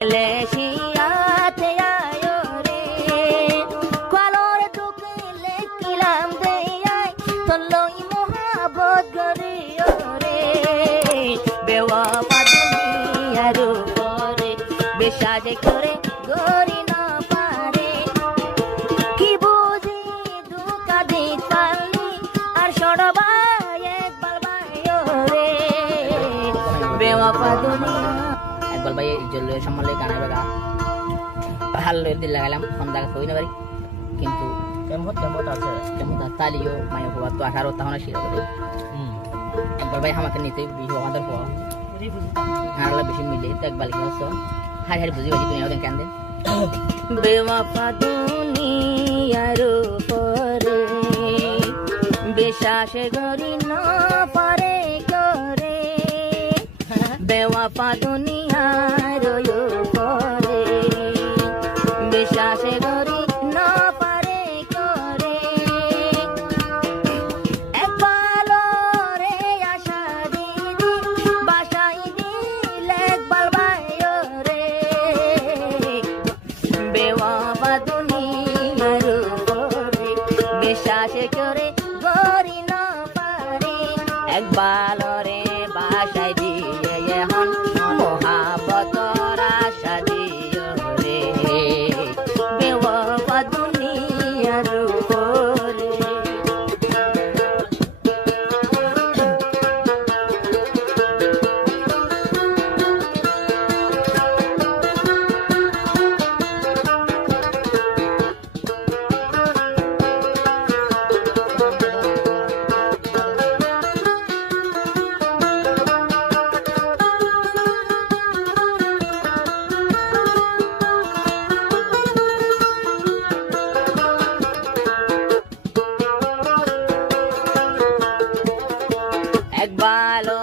Le시아테 아요레 괄로레 두킬레 킬람데야 톨로이 모하봇 거리요레 Bewafa দুনিয়ার উপরে বেশাজে করে গরি না পারে কি বুঝি দুকা দিত পারলি আর সড়বাই একবার বাইরে বেওয়াফা দুনিয়া একবার ভাই জলে সম্মালে গানা বাগা হাল্লের দিল লাগালাম সন্ধ্যা কই না পারি কিন্তু কেমন আছে কেমন তালিও মায়া বাবা তো 18 তাহনা শিরা করে একবার ভাই আমাকে নিতে বিহু আমাদের পর হারলা বেশি মিলে তো একবার কি হচ্ছে হাই হাই বুঝি বুঝি দুনিয়া ওদের কান্দে বেওয়াফা দুনিয়ার উপরে বিশ্বাসে গরি না পারে করে বেওয়াফা দুনিয়ার উপরে বিশ্বাসে গরি না পারে করে একবার রে আশা দিদি বাসাই দিলে একবার বাইরে বেওয়াফা দুনিয়ার উপরে বিশ্বাসে করে গরি না পারে একবার রে বাসাই দিয়ে এখন মোহাবতর আশা দিও রে বেওয়াফা দুনিয়ার উপরে একবালো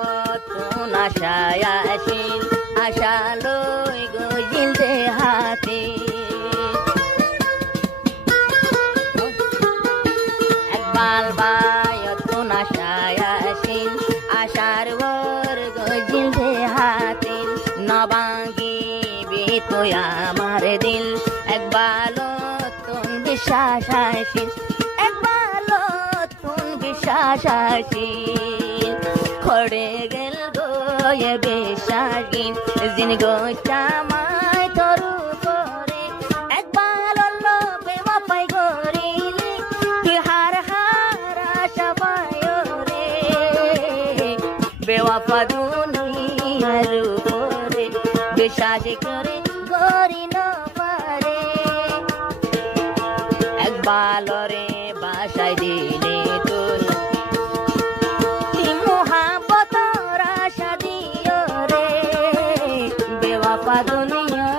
তুন আশায় আসিল আশা লই গজিল দে হাতে একবাল বাই তুন আশায় আসিল আশার বর গজিল দে হাতে নবাঙ্গি বিতোয় আমার দিল একবালো তুন বিশ্বাস আসিল একবালো তুন বিশ্বাস আসিল খড়ে গেল গোয়ে বেশাগিন জিন গোচামাই তরু করে একবার লো বেওয়াফাই গরিলি তুই হার হার আশা পায় রে বেওয়াফা দুনিয়ার উপরে বিশ্বাস করে গরি না পারে একবার রে বাসায় দিলে তুই বেওয়াফা দুনিয়া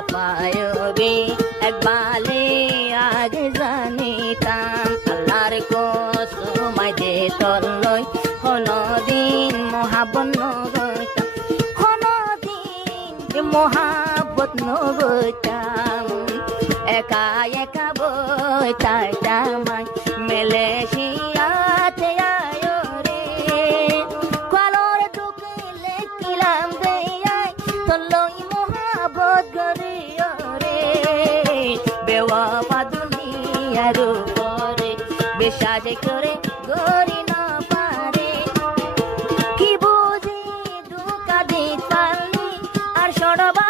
বেওয়াফায় রে একবালে আগে জানিতাম আল্লাহর কসমাই দে তলই হনদিন মহাবত নগৈতাম হনদিন মহাবত নগৈতাম একা একা বইতাম মেলেশিয়াতে আয় রে কালোর দুঃখে লেখিলাম দেয়াই তলই মহাবত গরিয় রে বেওয়াফা দুনিয়ার উপরে বিশ্বাস করে গরি না পারে কি বুঝি দুঃখ দিত পারলি আর সড়বা